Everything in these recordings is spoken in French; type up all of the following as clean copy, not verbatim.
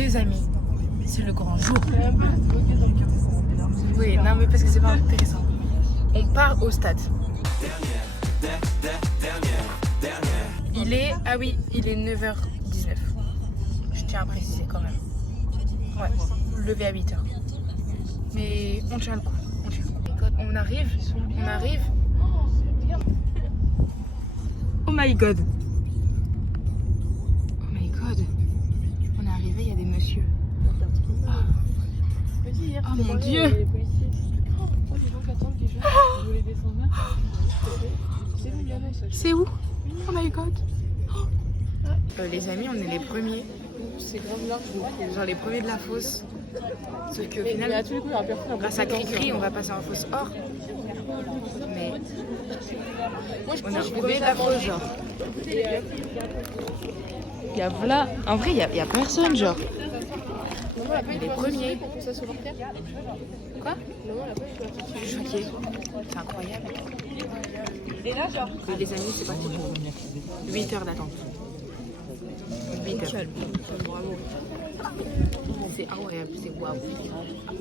Les amis, c'est le grand jour. Oui, non mais parce que c'est pas intéressant. On part au stade. Il est... Ah oui, il est 9h19. Je tiens à préciser quand même. Ouais, levé à 8h. Mais on tient le coup. On arrive. Oh my god. Oh my god. On est arrivé, il y a des messieurs. Oh mon dieu. C'est où? Oh my god. Les amis, on est les premiers. C'est grave large. Genre les premiers de la fosse. Sauf qu'au final, grâce à Cricri, on va passer en fosse or. Mais on a trouvé la fosse genre. Il y a là. En vrai, il y a personne genre. Les premiers. Quoi? Je suis choquée. C'est incroyable. Et là, genre. Et les amis, c'est parti pour 8 heures d'attente. 8 heures. Bravo. C'est incroyable, c'est waouh.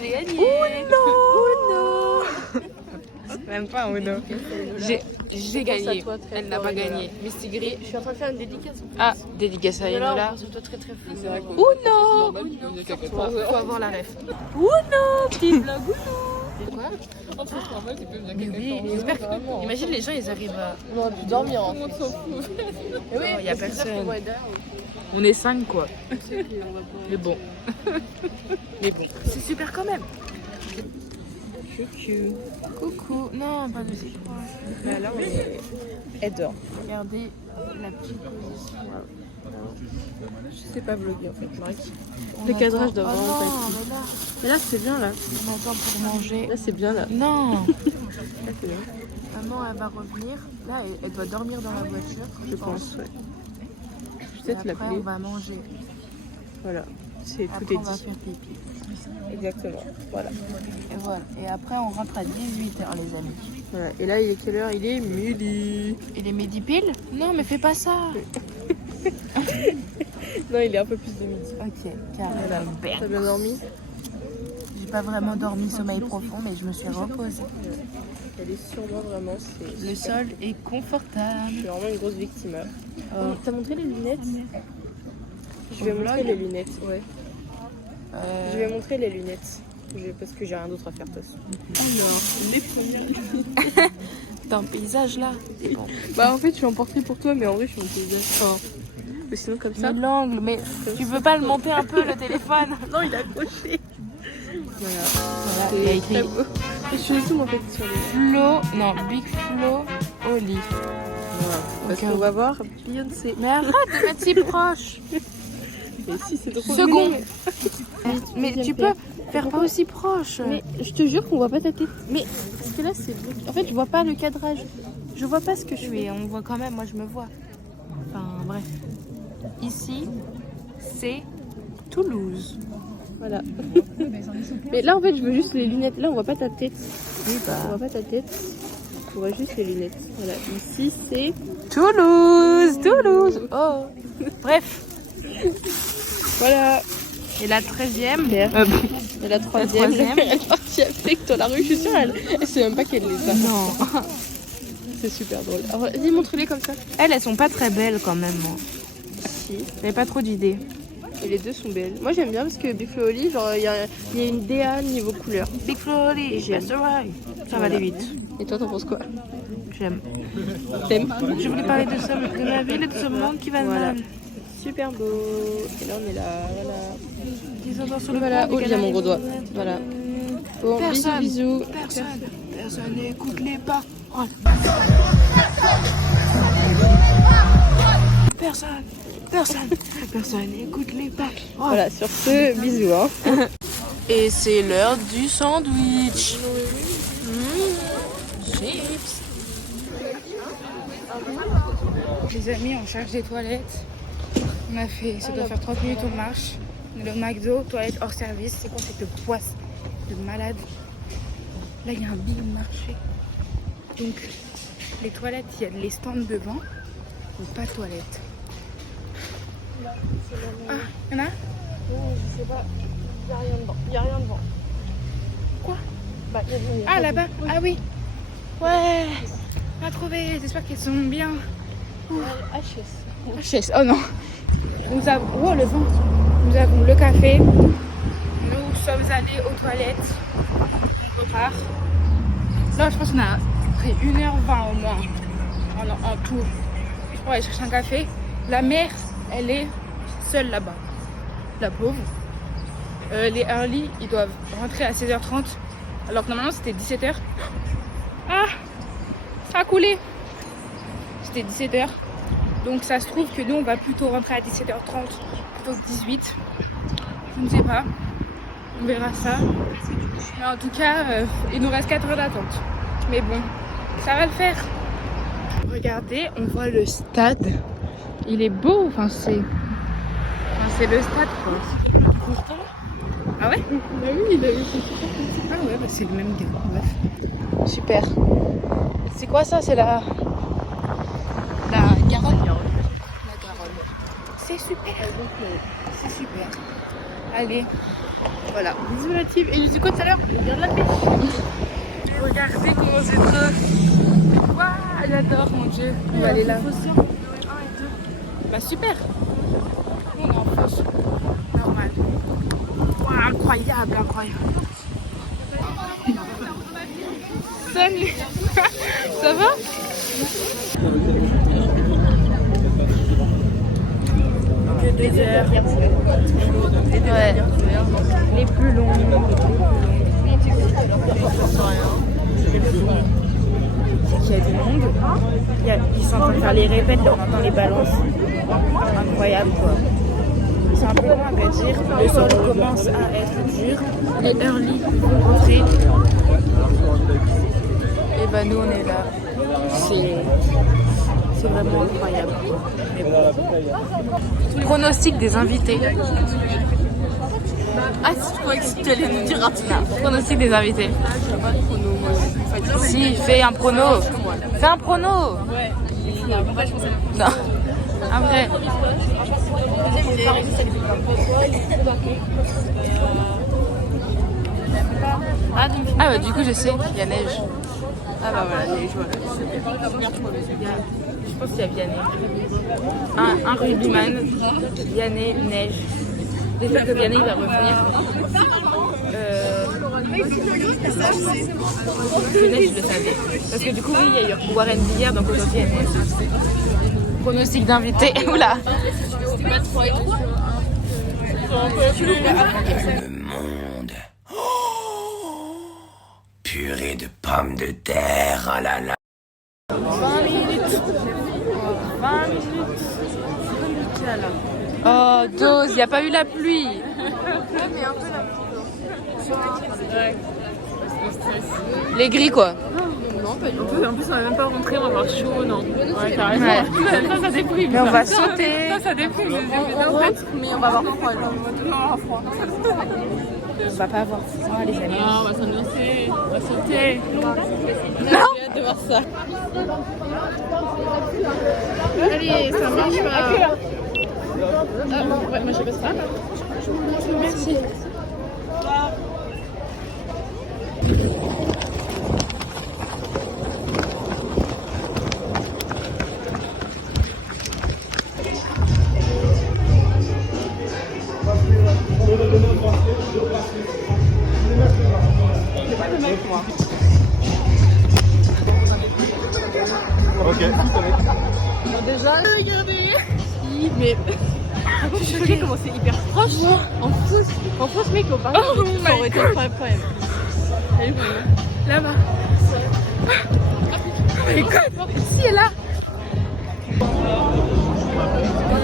J'ai gagné. Uno. Même pas un Uno. J'ai gagné. Elle n'a pas gagné. Misty Gris. Je suis en train de faire une dédicace. Ah, dédicace à Enola. Toi très très fou. Uno. Faut avoir la ref. Uno. Petite blague Uno. Quoi? Mais oui, j'espère que... Imagine les gens, ils arrivent à... On aurait pu dormir. Tout le monde s'en fout. Oui, il n'y a personne. On est 5 quoi. Mais bon. C'est super quand même. Chouchou. Coucou. Non, pas de ça. Mais alors, elle dort. Regardez la petite position. Je sais pas vlogger en fait, Marc. Le cadrage doit vraiment pas être cool. Mais là, c'est bien là. On attend pour manger. Là, c'est bien là. Non. Là, c'est bien. Maman, elle va revenir. Là, elle doit dormir dans la voiture. Je pense, ouais. Je vais peut-être Après, l'appeler. on va manger. Voilà. C'est tout Après, est on va dit. faire pipi. Exactement. Voilà. Et voilà. Et après, on rentre à 18h, les amis. Voilà. Et là, il est quelle heure? Il est midi. Et les midi pile? Non, mais fais pas ça. Non, il est un peu plus de midi. Ok, carrément. Voilà. T'as bien dormi? J'ai pas vraiment dormi sommeil profond, mais je me suis reposée. Elle est sur moi vraiment. Le sol est confortable. Je suis vraiment une grosse victime. Oh. T'as montré les lunettes? Je vais Au montrer vlog les lunettes, ouais. Je vais montrer les lunettes. Parce que j'ai rien d'autre à faire de toute façon. Alors, les premières. T'as un paysage là. Bon. Bah en fait je suis en portrait pour toi mais en vrai je suis en paysage. Enfin, mais sinon comme ça. Mais l'angle, mais tu veux pas le monter un peu le téléphone? Non il est accroché. Voilà. Voilà, il y a écrit très beau. Et je suis zoom en fait sur les. Flo, non, Big Flo Olive. Voilà. Parce Ok. qu'on va voir Beyoncé. Mais arrête de mettre si proche. Mais si c'est trop Second. Mais Mais tu peux faire pas aussi proche. Mais je te jure qu'on voit pas ta tête. Mais Parce que là c'est bloqué. en fait, je vois pas le cadrage. Je vois pas ce que je fais. On voit quand même, moi je me vois. Enfin, bref. Ici, c'est Toulouse. Voilà. Mais là en fait je veux juste les lunettes. Là on voit pas ta tête. Oui, bah. On voit pas ta tête. On voit juste les lunettes. Voilà. Ici c'est. Toulouse. Oh. Bref. Voilà. Et la 13e. Et la troisième, troisième. elle est partie avec dans la rue, je suis sûre, elle sait même pas qu'elle les a. Non. C'est super drôle. Alors, vas-y, montre-les comme ça. Elles sont pas très belles quand même. Moi. Si. J'avais pas trop d'idées. Et les deux sont belles. Moi, j'aime bien parce que Big Flo Oli, genre, il y a une DA niveau couleur. Big Flo Olive, J'aime. that's right. Ça va Voilà. aller vite. Et toi, t'en penses quoi? J'aime. T'aimes? Je voulais parler de ma ville et de ce monde qui va Voilà. mal. Super beau. Et là, on est là, voilà. Ils ont sur le Voilà, pont oh, des il y a mon gros doigt. Canaries. Voilà. Bon, Personne. bisous. Personne n'écoute les paroles. Personne n'écoute les paroles. Voilà, sur ce, bisous. Hein. Et c'est l'heure du sandwich. Chips. Les amis, on cherche des toilettes. On a fait, ça doit faire 30 minutes, on marche. Le McDo, toilette hors service. C'est quoi cette poisse de malade? Là, il y a un big marché. Donc, les toilettes, il y a les stands devant. Ou pas de toilettes. Ah, il y en a? Je sais pas. Il y a rien devant. Il y a rien devant. Quoi? Bah, il y a des- Ah, là-bas. Ah oui. Ouais. On a trouvé. J'espère qu'elles sont bien. HS. Oh non. Nous avons... Oh, le vent. Nous avons le café. Nous sommes allés aux toilettes. On repart. Là, je pense qu'on a pris 1h20 au moins. En tout. Pour aller chercher un café. La mère, elle est seule là-bas. La pauvre. Les early, ils doivent rentrer à 16h30. Alors que normalement, c'était 17h. Ah! Ça a coulé. C'était 17h. Donc ça se trouve que nous on va plutôt rentrer à 17h30 plutôt que 18. Je ne sais pas. On verra ça. Mais en tout cas, il nous reste 4 heures d'attente. Mais bon, ça va le faire. Regardez, on voit le stade. Il est beau, c'est le stade quoi. Ah ouais? Bah oui, il a eu. Ah ouais, c'est le même gars. Bref. Super. C'est quoi ça? C'est la Garonne. La Garonne. C'est super. C'est super. Allez. Voilà. Bisous la team. Et je dis quoi tout à l'heure? Regarde la pêche. Regardez comment c'est trop. Waouh, j'adore mon dieu. On va aller là. Bah super. On est en fausse. Normal. Waouh, incroyable. Salut. Ça va? Que 2 heures. Ouais. Les plus longs. C'est qu'il y a du monde. Ils sont en train de faire les répètes, là on entend les balances. Incroyable quoi. C'est un peu loin à vrai dire. Le sol commence à être dur. Les early vont rentrer. Et bah nous on est là. C'est vraiment incroyable. Mais bon. Pronostic des invités. Ah, si je croyais que tu allais nous dire un truc. Pronostic des invités. Si, fais un prono. Fais un prono. Ouais. Non. Un vrai. Ah bah du coup je sais, il y a neige. Ah bah voilà, neige, voilà. Je pense qu'il y a Vianney. Un rugbyman, Vianney, neige. J'espère que Vianney va revenir. Le neige, je le savais. Parce que du coup, oui, il y a eu Warren hier, donc aujourd'hui, il y a neige. Pronostic d'invité. Oula. Le monde. Oh, purée de pommes de terre, ah là là. 20 minutes. 20 minutes. Oh, dose, il n'y a pas eu la pluie. Les gris quoi. Non, pas du tout. En plus, on va même pas rentrer, on va avoir chaud, non. Ouais, t'as raison. Ouais. Ça déprime. Mais on va sauter. Ça déprime. On rentre, mais on va avoir froid. On va pas avoir froid, les amis. Non, on va s'ambiancer. On va sauter. Non. J'ai hâte de voir ça. Allez, ça marche pas. Ah, ouais, moi je passe ça. Merci. Ok. Déjà, regardez. Mais je suis choquée comment c'est hyper proche. En fausse mec, au parc. Oh ça aurait été incroyable quand même. Allez, Là-bas. Mais quoi? Si, elle est là.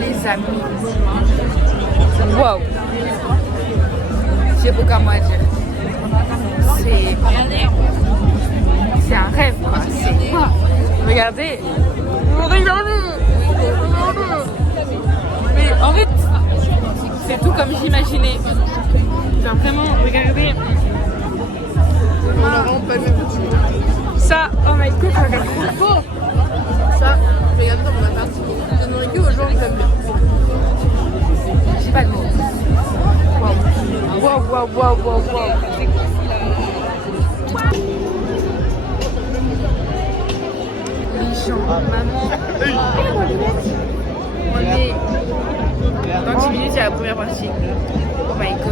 Les amis. Waouh. J'ai aucun mot à dire. C'est un rêve quoi. C'est quoi? Regardez. Mais en fait, c'est tout comme j'imaginais. Genre vraiment, regardez. on a vraiment pas le même petit. Ça, oh my god, regarde trop beau. Ça, regardez dans mon appart. Je donnerais que aux gens qui aiment bien. J'ai pas le mot. Waouh. Les gens, maman. On est dans 10 minutes, il y a la première partie. Oh my god.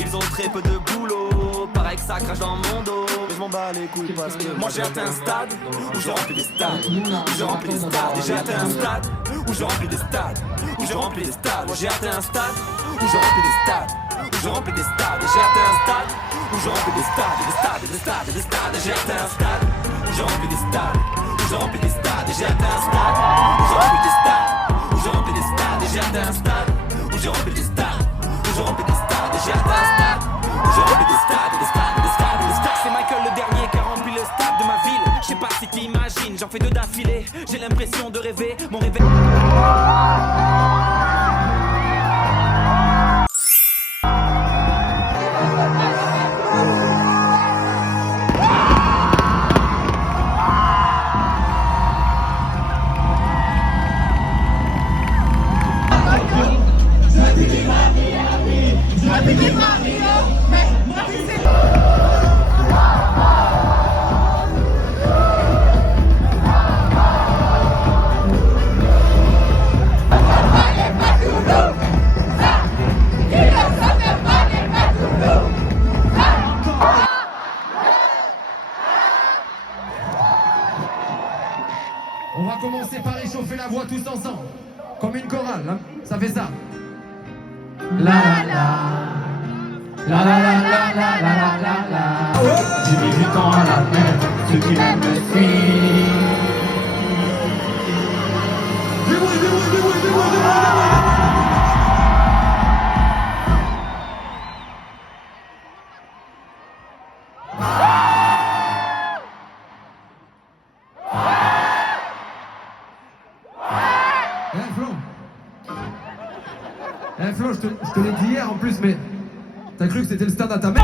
Ils ont très peu de boulot, pareil que ça crache dans mon dos. Mais je m'en bats les couilles parce que moi j'ai atteint un stade où je remplis des stades, où je remplis des stades. Et j'ai atteint un stade où je remplis des stades, où je remplis des stades. Moi j'ai atteint un stade où je remplis des stades, où je remplis des stades. Et j'ai atteint un stade où je remplis des stades, des stades, des stades, des stades. Et j'ai atteint un stade où je remplis des stades, où je remplis des stades. Et j'ai atteint un stade où je remplis des stades, où je remplis des stades. Et j'ai atteint un stade où je remplis des stades, où je remplis des stades. Et j'ai atteint un stade où je remplis des stades, des stades, des stades, des stades. C'est Michael le dernier qui a rempli le stade de ma ville. Je sais pas si t'imagines, j'en fais deux d'affilée. J'ai l'impression de rêver, mon réveil. On va commencer par échauffer la voix tous ensemble, comme une chorale, hein. Ça fait ça. La la la la la la la la la. J'ai mis du temps à la tête, ceux qui m'aiment me suivent. Flo, je te l'ai dit hier en plus, mais t'as cru que c'était le stade à ta mère?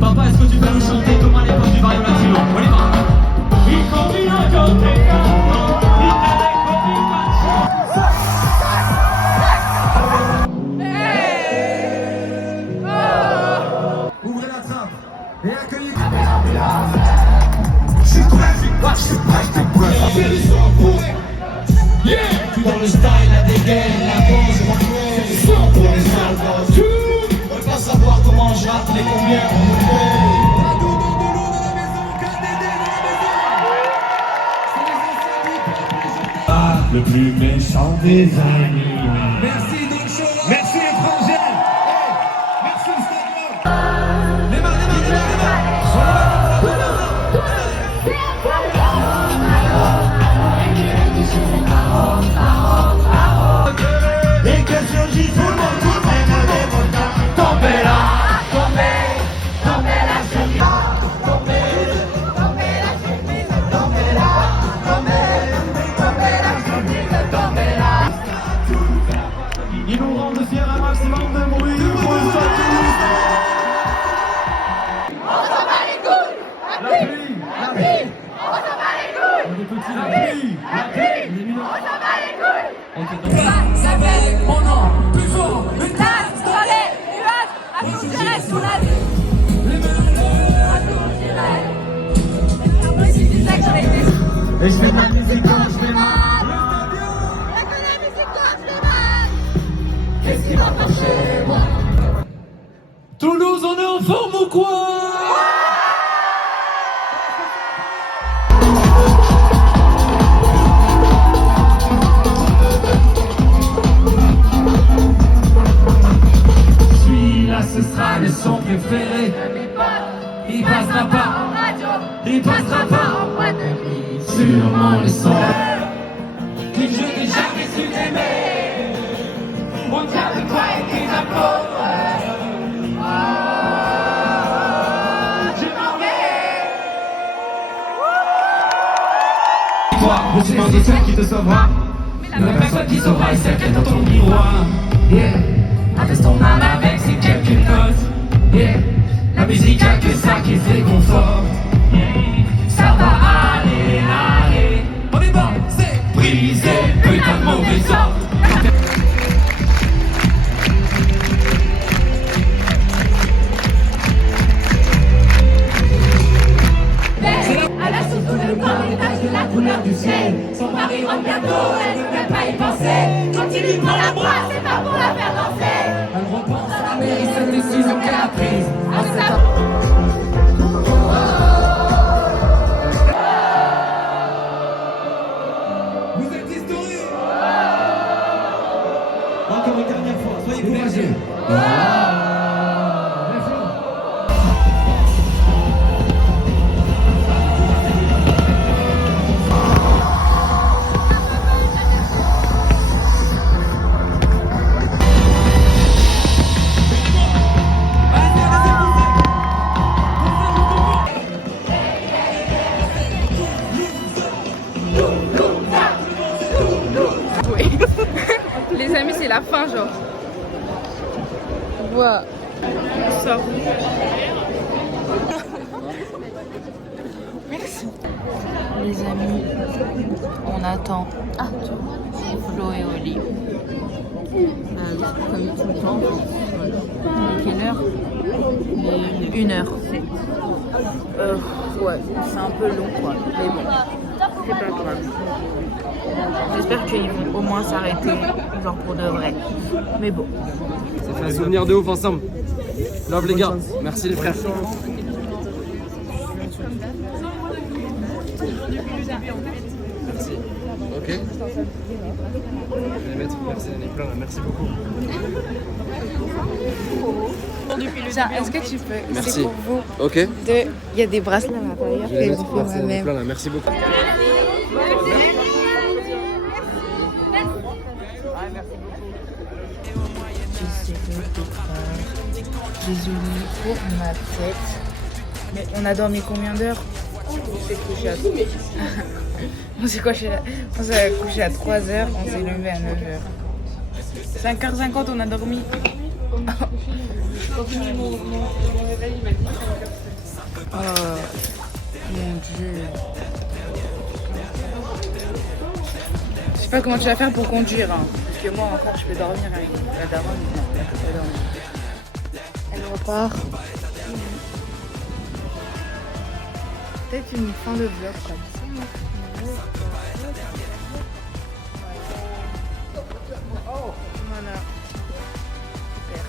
Papa, est-ce que tu peux nous chanter comme à l'époque du Vario Latino? On y va. Ouvrez la trappe et accueillez. Je suis prêt, je suis prêt. Yeah! Tout dans le style, la dégaine, la pose, le son pour les salvos. On veut pas savoir comment je rappe, les combien on me fait. Ah, le plus méchant des amis. Merci Doncho. Merci étranger. Hey, merci le stade. Démarre. Et que surgit tout le monde tombez là, ils nous rendent fiers un maximum de bruit. On s'en bat les couilles. La pluie. On s'en bat les couilles. Les petits, la pluie. Les mineurs. On s'en bat les couilles. Ça s'appelle mon nom, plus fort, une tasse, soleil, nuage, à tout dirait sur la vie. À tout dirait. Moi, si tu sais que j'aurais été. Et je fais de la musique quand je fais mal. Je fais de la musique quand je fais mal. Qu'est-ce qui va marcher, moi? Toulouse, on est en forme ou quoi? Ce sera le son préféré. Il passera pas en radio, il passera pas en boîte de nuit. Sûrement le son que je n'ai jamais su t'aimer. Le silence est celle qui te sauvera. La personne qui sauvera est celle qui est dans ton miroir. Yeah. Apaise ton âme avec ces quelques notes. Yeah. La musique a que ça qui te réconforte. Ça va aller, aller. On est bon, c'est brisé, putain de mauvais sort. À la source où le corps détache de la couleur du ciel. Son mari rentre bientôt, elle ne peut pas y penser. Quand il lui prend la bras, c'est pas pour la faire danser. Elle repense à Mary, cette décision qu'elle a prise. Ah, c'est ça. Vous êtes historique. Encore une dernière fois, soyez courageux. Les amis, c'est la fin, genre. Voilà. On sort. Merci. Les amis, on attend. Ah, Flo et Oli. Comme tout le temps. Quelle heure? 1h. Ouais, c'est un peu long, quoi. Mais bon, c'est pas grave. J'espère qu'ils vont au moins s'arrêter, genre pour de vrai. Mais bon. Ça fait un souvenir de ouf ensemble. Love les gars, merci les frères. Merci. Ok. Je vais les mettre, merci les plein là, merci beaucoup. Tiens, est-ce que tu peux? Merci. C'est pour vous. Ok. Il y a des bracelets à l'intérieur Je vais les que mettre, je fais merci les moi-même. plein là, merci beaucoup. J'essaie de faire des olives pour ma tête. Mais on a dormi combien d'heures? On s'est couché à on s'est couché à 3h, on s'est levé à 9h. 5h50 on a dormi. Oh mon dieu. Je sais pas comment tu vas faire pour conduire, hein. Parce que moi encore je peux dormir avec la daronne. Non, elle peut pas dormir. Elle repart. Peut-être une fin de vlog comme ça. Voilà. Super.